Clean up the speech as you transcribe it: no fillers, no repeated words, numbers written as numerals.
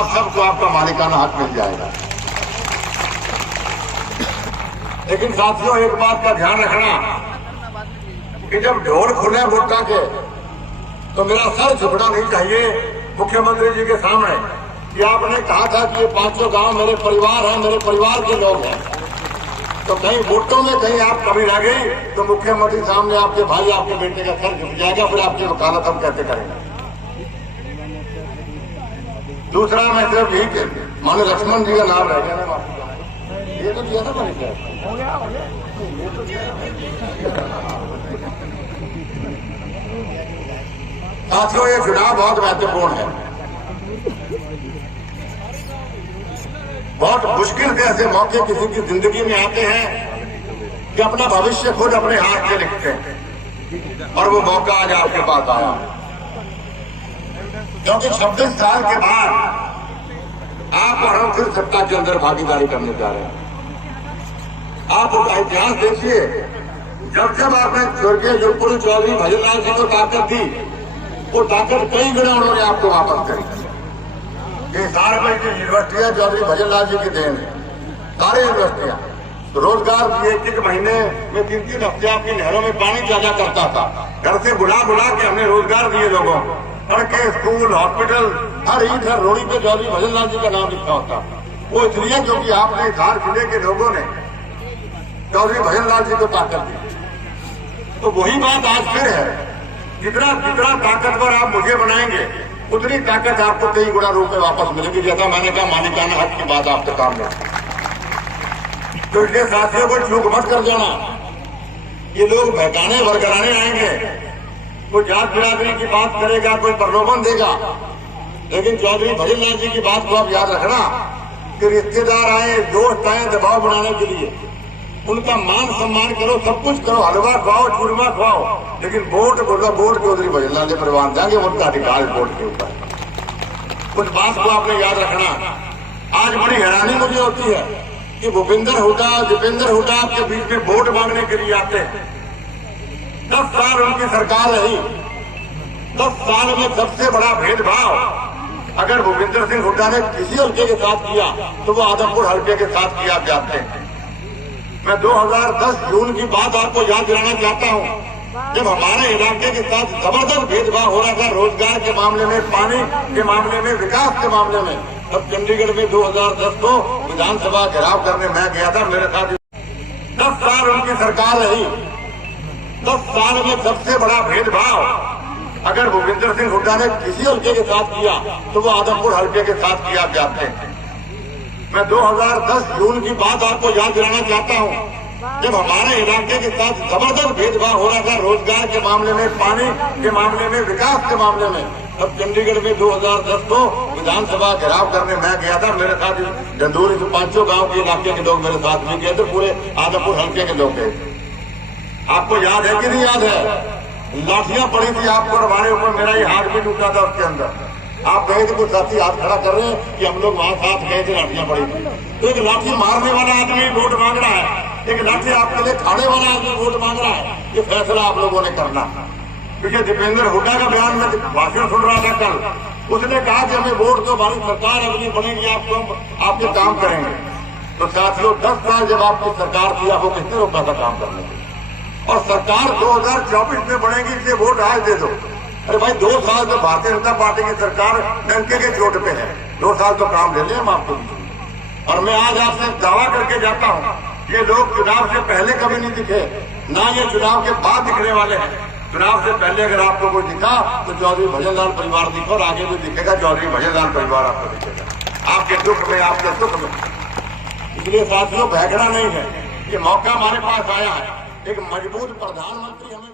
आप सबको आपका मालिकाना हक मिल जाएगा। लेकिन साथियों, एक बात का ध्यान रखना कि जब ढोल खुले वोटा के तो मेरा सर झुकना नहीं चाहिए मुख्यमंत्री जी के सामने कि आपने कहा था कि ये 500 गांव मेरे परिवार हैं, मेरे परिवार के लोग हैं। तो कहीं वोटों में कहीं आप कमी रह गई तो मुख्यमंत्री सामने आपके भाई, आपके बेटे का सर झुक जाएगा, फिर आपकी वकालत हम कैसे करेंगे। दूसरा, मैं सिर्फ यही मानो लक्ष्मण जी का नाम रह गया ना, ये तो दिया था मैंने, साथियों ये चुनाव बहुत महत्वपूर्ण है। बहुत मुश्किल से ऐसे मौके किसी की जिंदगी में आते हैं कि अपना भविष्य खुद अपने हाथ से लिखते हैं, और वो मौका आज आपके पास आया, क्योंकि 26 साल के बाद आप और हम फिर सत्ता के अंदर भागीदारी करने जा रहे हैं। आप उसका इतिहास देखिए, जब जब आपने स्वर्गीय युगपुरी चौधरी भजनलाल जी को ताकत दी, वो ताकत कई गुना उन्होंने आपको वापस करी। ये सारे की यूनिवर्सिटियां चौधरी भजनलाल जी की देन है। सारे यूनिवर्सिटियां रोजगार दिए, एक महीने में 3-3 हफ्ते आपकी नहरों में पानी ज्यादा करता था। घर से बुला बुला के हमने रोजगार दिए लोगों को। सड़कें, स्कूल, हॉस्पिटल, हर ईंट हर रोड़ी पे चौधरी भजनलाल जी का नाम लिखा होता। वो इसलिए क्योंकि आपने धार जिले के लोगों ने चौधरी भजनलाल जी को ताकत दी। तो वही बात आज फिर है, जितना जितना ताकतवर आप मुझे बनाएंगे उतनी ताकत आपको कई गुना रूप में वापस मिलेगी। जैसा मैंने कहा, मालिकाना हक की बात आपसे काम में, तो इसलिए साथियों को चूक मत कर देना। ये लोग बहकाने बरकराने आएंगे, कोई जात बिरादरी की बात करेगा, कोई प्रलोभन देगा, लेकिन चौधरी भजनलाल जी की बात को आप याद रखना कि रिश्तेदार आए, दोस्त आए दबाव बनाने के लिए, उनका मान सम्मान करो, सब कुछ करो, हलवा खाओ, चूरमा खाओ, लेकिन वोट चौधरी भजनलाल जी परिवार जाएंगे, उनका अधिकार वोट के ऊपर। कुछ बात को आपने याद रखना। आज बड़ी हैरानी मुझे होती है कि भूपेंद्र हुड्डा, दीपेंद्र हुड्डा आपके बीच में वोट मांगने के लिए आते हैं। 10 साल उनकी सरकार रही, 10 साल में सबसे बड़ा भेदभाव अगर भूपेंद्र सिंह हुड्डा ने किसी हल्के के साथ किया तो वो आदमपुर हल्के के साथ किया, आप जानते हैं। मैं 2010 जून की बात आपको याद दिलाना चाहता हूं, जब हमारे इलाके के साथ जबरदस्त भेदभाव हो रहा था रोजगार के मामले में, पानी के मामले में, विकास के मामले में। तब चंडीगढ़ में 2010 को विधानसभा घेराव करने मैं गया था, मेरे साथ 10 साल उनकी सरकार रही। 10 साल में सबसे बड़ा भेदभाव अगर भूपेंद्र सिंह हुड्डा ने किसी हल्के के साथ किया तो वो आदमपुर हल्के के साथ किया, आप जानते हैं। मैं 2010 जून की बात आपको याद दिलाना चाहता हूं, जब हमारे इलाके के साथ जबरदस्त भेदभाव हो रहा था रोजगार के मामले में, पानी के मामले में, विकास के मामले में। तब चंडीगढ़ में 2010 को विधानसभा घेराव करने मैं गया था, मेरे साथ डंडोरी से 500 गांव के इलाके के लोग मेरे साथ भी गए थे, पूरे आदमपुर हल्के के लोग गए। आपको याद है कि नहीं याद है? लाठियां पड़ी थी आपको, हमारे ऊपर मेरा ही हाथ भी टूटा था उसके अंदर। आप गए थे, कुछ साथी हाथ खड़ा कर रहे हैं कि हम लोग वहां साथ गए थे, लाठियां पड़ी थी। तो एक लाठी मारने वाला आदमी वोट मांग रहा है, एक लाठी आपके लिए खाने वाला आदमी वोट मांग रहा है। ये फैसला आप लोगों ने करना। क्योंकि दीपेंद्र हुड्डा का बयान में भाषण सुन रहा था कल, उसने कहा कि हमें वोट दो, हमारी सरकार अगली बनेगी, आपको हम आपके काम करेंगे। तो साथियों, 10 साल जब आपकी सरकार थी, आपको कितने रुपए का काम करने के, और सरकार 2024 में बनेगी, इसलिए वोट आज दे दो। अरे भाई, 2 साल तो भारतीय जनता पार्टी की सरकार डंके के चोट पे है, 2 साल तो काम ले लें हम आपको। और मैं आज आपसे दावा करके जाता हूं, ये लोग चुनाव से पहले कभी नहीं दिखे, ना ये चुनाव के बाद दिखने वाले हैं। चुनाव से पहले अगर आपको कोई दिखा तो चौधरी भजनलाल परिवार दिखा, और आगे भी दिखेगा चौधरी भजनलाल परिवार आपको दिखेगा, आपके दुख में, आपके सुख में। इसलिए साथियों, बहकना नहीं है, ये मौका हमारे पास आया है। एक मजबूत प्रधानमंत्री हमें